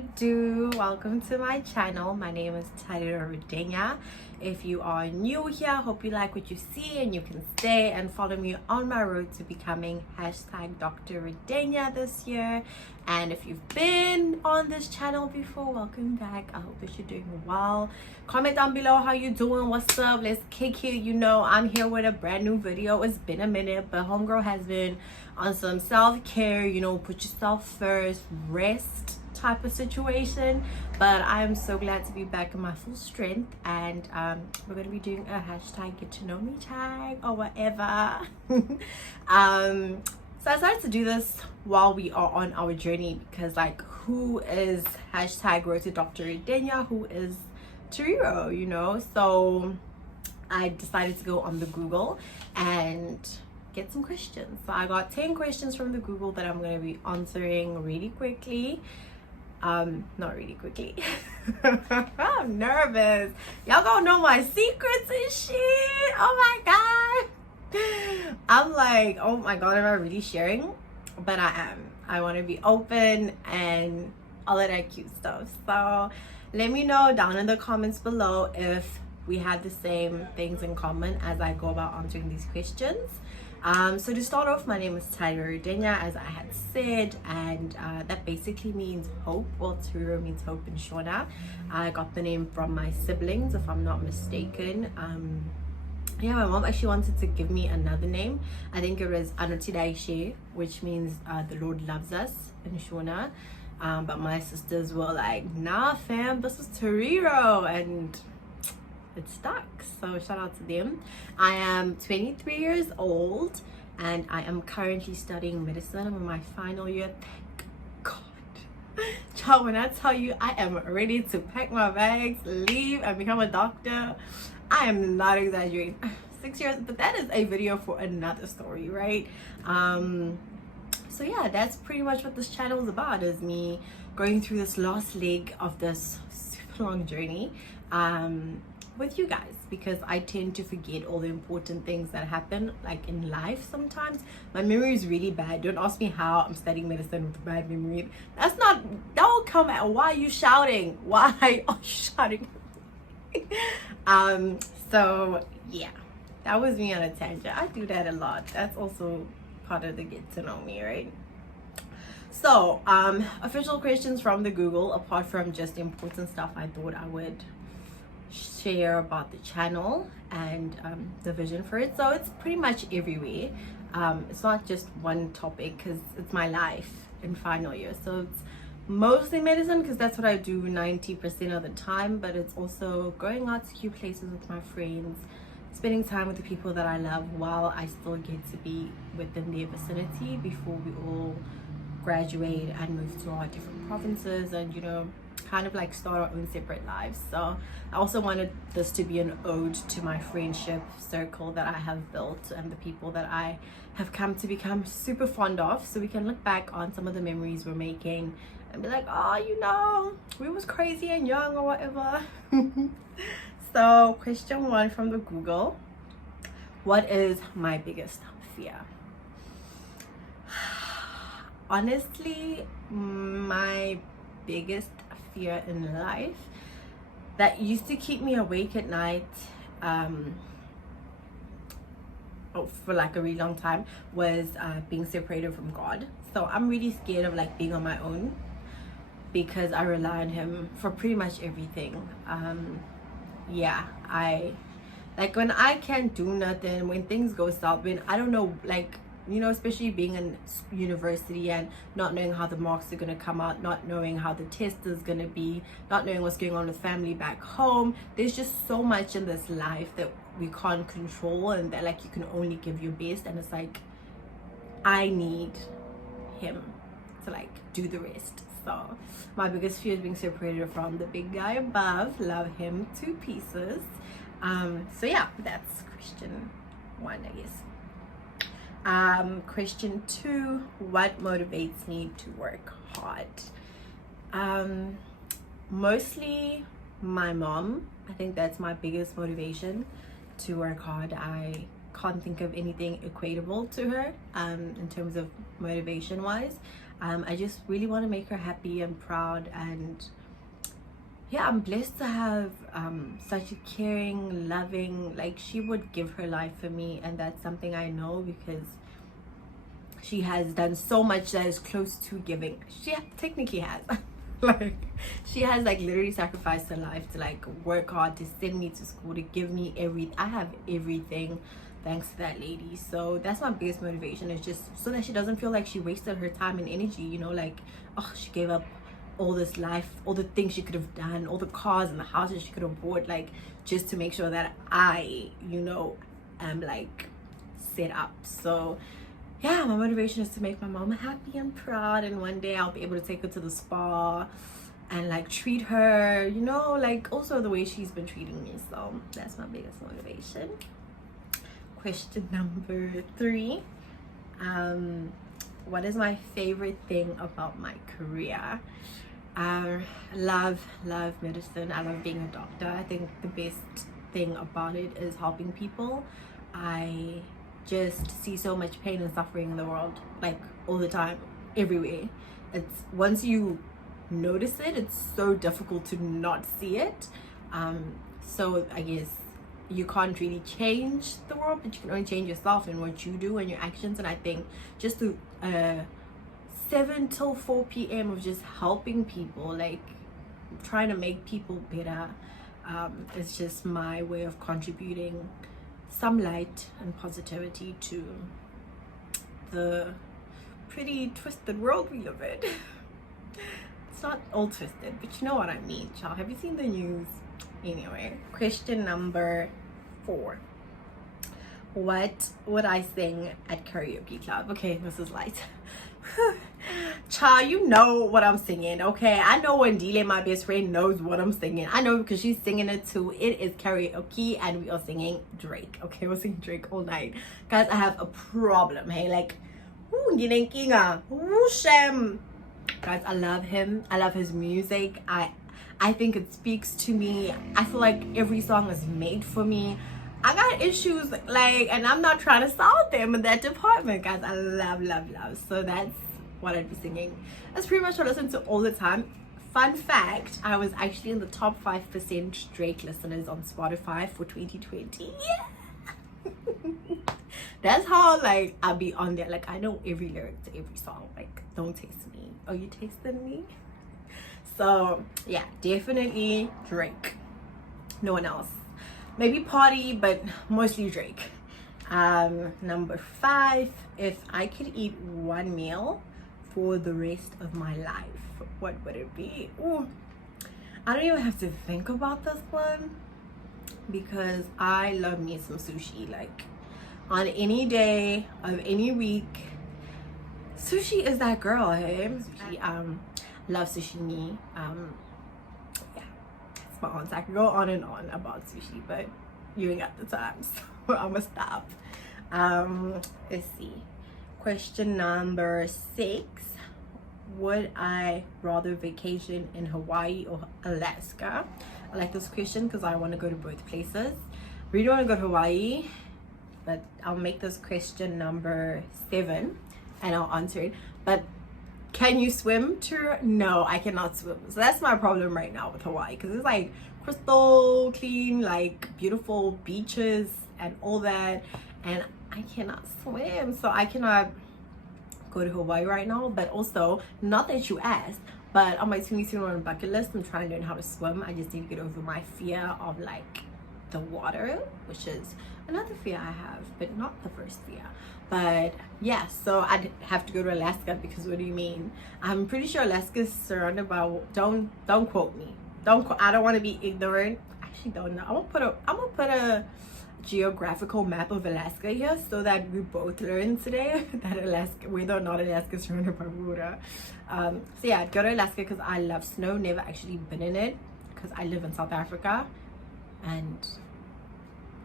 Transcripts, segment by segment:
it do? Welcome to my channel. My name is Chitchat. If you are new here, hope you like what you see and you can stay and follow me on my road to becoming #Dr. Ridenia this year. And if you've been on this channel before, welcome back. I hope that you're doing well. Comment down below how you doing, what's up, let's kick here. You know I'm here with a brand new video. It's been a minute, but homegirl has been on some self-care, you know, put yourself first, rest type of situation. But I am so glad to be back in my full strength, and we're going to be doing a #get to know me tag or whatever. So I decided to do this while we are on our journey, because like, who is #road to Dr. Ridenia, who is Toriro, you know? So I decided to go on the Google and get some questions. So I got 10 questions from the Google that I'm going to be answering really quickly. Not really quickly. I'm nervous. Y'all gonna know my secrets and shit. Oh my god. I'm like, oh my god, am I really sharing? But I am. I want to be open and all of that cute stuff. So let me know down in the comments below if we have the same things in common as I go about answering these questions. So to start off, my name is Dr. Ridenia, as I had said, and that basically means hope. Well, Toriro means hope in Shona. I got the name from my siblings, if I'm not mistaken. Yeah, my mom actually wanted to give me another name. I think it was Anotidaishe, which means the Lord loves us in Shona. But my sisters were like, nah fam, this is Toriro, and it stuck. So shout out to them. I am 23 years old and I am currently studying medicine. I'm in my final year. Thank God. Child, when I tell you I am ready to pack my bags, leave and become a doctor, I am not exaggerating. 6 years, but that is a video for another story, right? So yeah, that's pretty much what this channel is about, is me going through this last leg of this super long journey with you guys, because I tend to forget all the important things that happen like in life. Sometimes my memory is really bad. Don't ask me how. I'm studying medicine with a bad memory. That's not, don't come at, why are you shouting? Why are you shouting? So yeah, that was me on a tangent. I do that a lot. That's also part of the get to know me, right? So official questions from the Google, apart from just important stuff I thought I would share about the channel and the vision for it. So it's pretty much everywhere. It's not just one topic, because it's my life in final year. So it's mostly medicine, because that's what I do 90% of the time, but it's also going out to cute places with my friends, spending time with the people that I love while I still get to be within their vicinity before we all graduate and move to our different provinces and, you know, kind of like start our own separate lives. So I also wanted this to be an ode to my friendship circle that I have built and the people that I have come to become super fond of, so we can look back on some of the memories we're making and be like, oh, you know, we was crazy and young or whatever. So question 1 from the Google: what is my biggest fear? Honestly, my biggest fear in life that used to keep me awake at night for like a really long time was being separated from God. So I'm really scared of like being on my own, because I rely on him for pretty much everything. Yeah, I like when I can't do nothing, when things go south, when I don't know, like, you know, especially being in university and not knowing how the marks are going to come out, not knowing how the test is going to be, not knowing what's going on with family back home. There's just so much in this life that we can't control, and that like you can only give your best, and it's like I need him to like do the rest. So my biggest fear is being separated from the big guy above. Love him to pieces. So yeah, that's question 1, I guess. Question 2: what motivates me to work hard? Mostly my mom. I think that's my biggest motivation to work hard. I can't think of anything equatable to her in terms of motivation wise. I just really want to make her happy and proud, and yeah, I'm blessed to have such a caring, loving, like, she would give her life for me, and that's something I know because she has done so much that is close to giving. She technically has like, she has like literally sacrificed her life to like work hard to send me to school, to give me I have everything thanks to that lady. So that's my biggest motivation, is just so that she doesn't feel like she wasted her time and energy, you know, like, oh, she gave up all this life, all the things she could have done, all the cars and the houses she could have bought, like, just to make sure that I, you know, am like set up. So yeah, my motivation is to make my mom happy and proud, and one day I'll be able to take her to the spa and like treat her, you know, like also the way she's been treating me. So that's my biggest motivation. Question number 3. What is my favorite thing about my career? Love medicine. I love being a doctor. I think the best thing about it is helping people. I just see so much pain and suffering in the world, like all the time, everywhere. It's once you notice it, it's so difficult to not see it. So I guess you can't really change the world, but you can only change yourself and what you do and your actions. And I think just to 7 till 4 p.m. of just helping people, like trying to make people better, it's just my way of contributing some light and positivity to the pretty twisted world we live in. It's not all twisted, but you know what I mean, child. Have you seen the news? Anyway, question number 4. What would I sing at karaoke club? Okay, this is light. Child, you know what I'm singing, okay? I know when Dile, my best friend, knows what I'm singing. I know because she's singing it too. It is karaoke and we are singing Drake, okay? We're singing Drake all night. Guys, I have a problem, hey? Like, Shem. Guys, I love him. I love his music. I think it speaks to me. I feel like every song is made for me. I got issues, like, and I'm not trying to solve them in that department, guys. I love. So that's what I'd be singing. That's pretty much what I listen to all the time. Fun fact, I was actually in the top 5% Drake listeners on Spotify for 2020. Yeah. That's how, like, I'll be on there. Like, I know every lyric to every song. Like, don't taste me. Oh, you tasting me? So yeah, definitely Drake. No one else. Maybe Party, but mostly Drake. Number 5, if I could eat one meal for the rest of my life, what would it be? Ooh, I don't even have to think about this one because I love me some sushi. Like, on any day of any week, sushi is that girl, hey? Sushi, love sashimi. Yeah, it's my aunt. I could go on and on about sushi, but you ain't got the time, so I'm gonna stop. Let's see. Question number 6. Would I rather vacation in Hawaii or Alaska? I like this question because I want to go to both places. Really want to go to Hawaii, but I'll make this question number 7 and I'll answer it. But can you swim too? No, I cannot swim. So that's my problem right now with Hawaii, because it's like crystal clean, like beautiful beaches and all that, and I cannot swim. So I cannot go to Hawaii right now. But also, not that you asked, but on my 2021 bucket list, I'm trying to learn how to swim. I just need to get over my fear of like the water, which is another fear I have, but not the first fear. But yeah, so I'd have to go to Alaska, because what do you mean? I'm pretty sure Alaska is surrounded by, don't quote me. I don't want to be ignorant. I actually don't know. I'm gonna put a geographical map of Alaska here so that we both learn today that Alaska, whether or not Alaska is surrounded by water. So yeah, I'd go to Alaska because I love snow. Never actually been in it because I live in South Africa and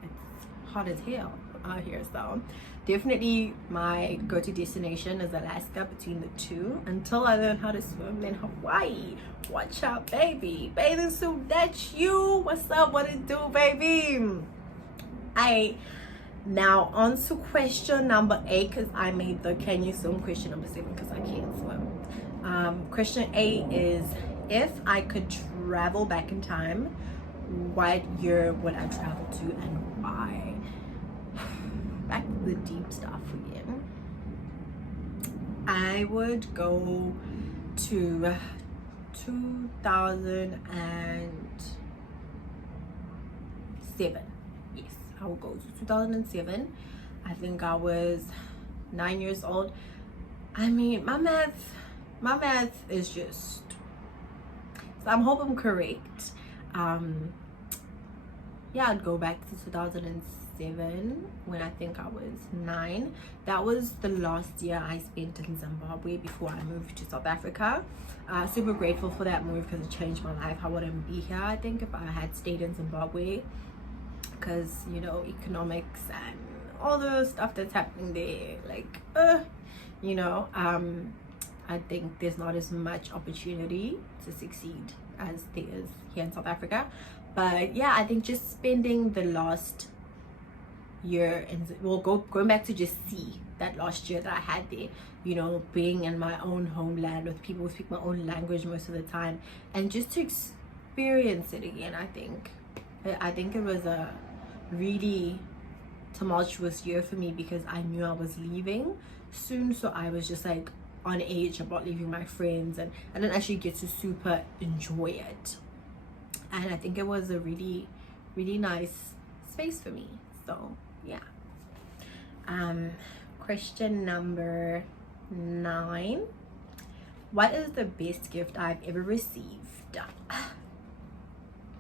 it's hot as hell out here. So definitely my go-to destination is Alaska between the two. Until I learn how to swim in Hawaii. Watch out, baby. Bathing suit, that's you. What's up? What it do, baby? Now on to question number 8, because I made the can you swim question number 7 because I can't swim. Question 8 is, if I could travel back in time, what year would I travel to and why? Back to the deep stuff again. I would go to 2007. Yes, I will go to 2007. I think I was 9 years old. I mean, my math is just, so I hope I'm correct. Yeah, I'd go back to 2007 when I think I was 9. That was the last year I spent in Zimbabwe before I moved to South Africa. Super grateful for that move because it changed my life. I wouldn't be here, I think, if I had stayed in Zimbabwe, because, you know, economics and all the stuff that's happening there, like you know, I think there's not as much opportunity to succeed as there is here in South Africa. But yeah, I think just spending the last year and going back to just see that last year that I had there, you know, being in my own homeland with people who speak my own language most of the time, and just to experience it again. I think it was a really tumultuous year for me because I knew I was leaving soon, so I was just like on edge about leaving my friends, and I didn't actually get to super enjoy it. And I think it was a really, really nice space for me. So yeah. Question number 9. What is the best gift I've ever received?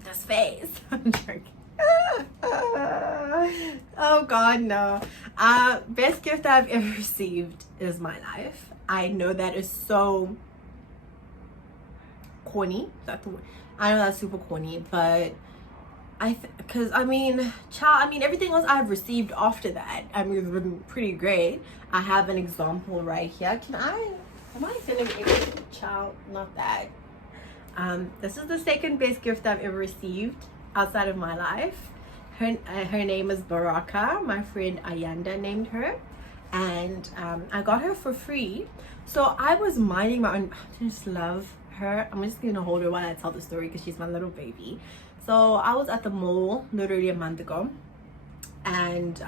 This face. I'm joking. Oh god, no. Best gift I've ever received is my life. I know that is so corny. I know that's super corny, but because I mean, everything else I've received after that, I mean, it's been pretty great. I have an example right here. Am I sending everything? Child, not that. This is the second best gift I've ever received outside of my life. Her name is Baraka. My friend Ayanda named her, and I got her for free. So I was minding my own. I just love her. I'm just gonna hold her while I tell the story because she's my little baby. So I was at the mall literally a month ago, and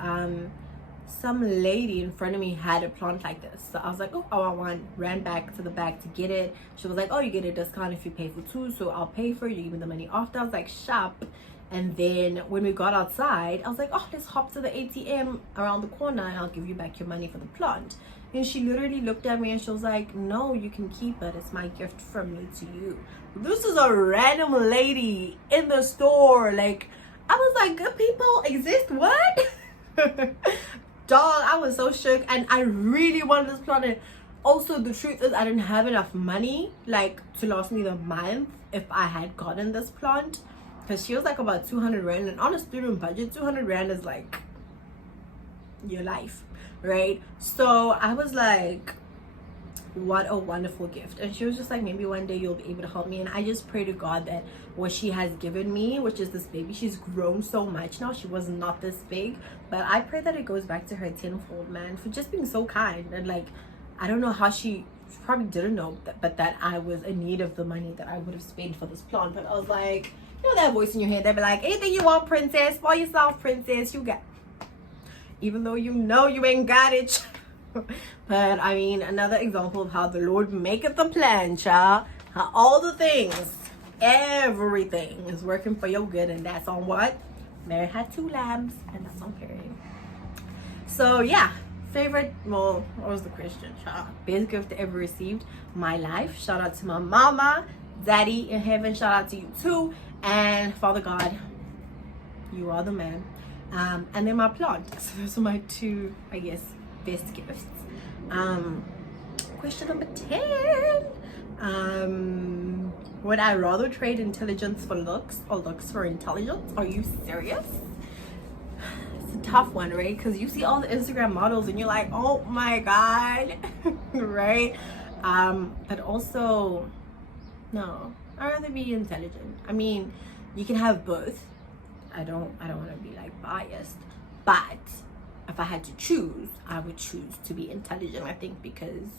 some lady in front of me had a plant like this. So I was like, oh, I want one. Ran back to the back to get it. She was like, oh, you get a discount if you pay for 2, so I'll pay for it. You give me the money after. I was like, shop. And then when we got outside, I was like, oh, let's hop to the ATM around the corner and I'll give you back your money for the plant. And she literally looked at me and she was like, no, you can keep it. It's my gift from me to you. This is a random lady in the store. Like, I was like, good people exist? What? Dog, I was so shook, and I really wanted this plant. And also, the truth is I didn't have enough money like to last me the month if I had gotten this plant, because she was like about 200 rand, and on a student budget 200 rand is like your life, right? So I was like, what a wonderful gift. And she was just like, maybe one day you'll be able to help me. And I just pray to God that what she has given me, which is this baby, she's grown so much now. She was not this big, but I pray that it goes back to her tenfold, man, for just being so kind. And like, I don't know how she probably didn't know that, but that I was in need of the money that I would have spent for this plant. But I was like, you know that voice in your head, they'd be like, anything you want, princess, for yourself, princess, you got, even though you know you ain't got it. But I mean, another example of how the Lord maketh the plan, child. How all the things, everything is working for your good, and that's on what? Mary had 2 lambs, and that's on period. So yeah, favorite, well, what was the question, child? Best gift I ever received? My life. Shout out to my mama, daddy in heaven. Shout out to you too, and Father God, you are the man. And then my plant. So those are my 2, I guess, best gifts. Question number 10. Would I rather trade intelligence for looks or looks for intelligence? Are you serious? It's a tough one, right? Because you see all the Instagram models and you're like, oh my god. Right? But also, no, I'd rather be intelligent. I mean, you can have both. I don't want to be like biased, but if I had to choose, I would choose to be intelligent, I think, because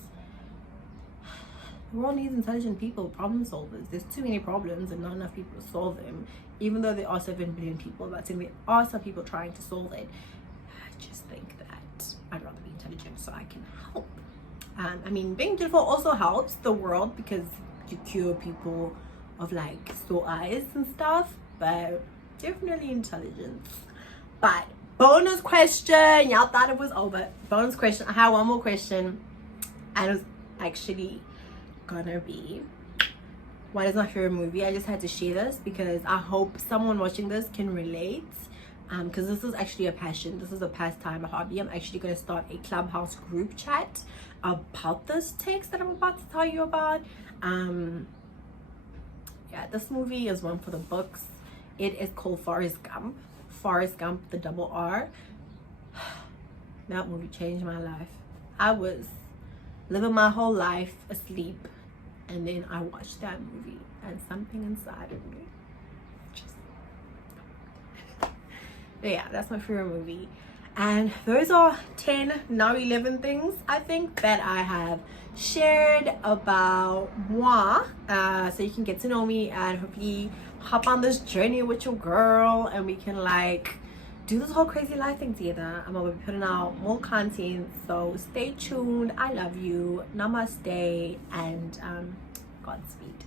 the world needs intelligent people, problem solvers. There's too many problems and not enough people to solve them. Even though there are 7 billion people, but there are some people trying to solve it. I just think that I'd rather be intelligent so I can help. I mean, being beautiful also helps the world because you cure people of like sore eyes and stuff, but definitely intelligence. But bonus question, y'all thought it was over. Bonus question, I have one more question, and it was actually gonna be, what is my favorite movie? I just had to share this because I hope someone watching this can relate, because this is actually a passion, this is a pastime, a hobby. I'm actually going to start a Clubhouse group chat about this text that I'm about to tell you about. Yeah, this movie is one for the books. It is called Forrest Gump. Forrest Gump, the double R. That movie changed my life. I was living my whole life asleep, and then I watched that movie, and something inside of me just... But yeah, that's my favorite movie. And those are 10, now 11 things I think that I have shared about moi, so you can get to know me and hopefully hop on this journey with your girl, and we can like do this whole crazy life thing together. I'm gonna be putting out more content, so stay tuned. I love you. Namaste, and Godspeed.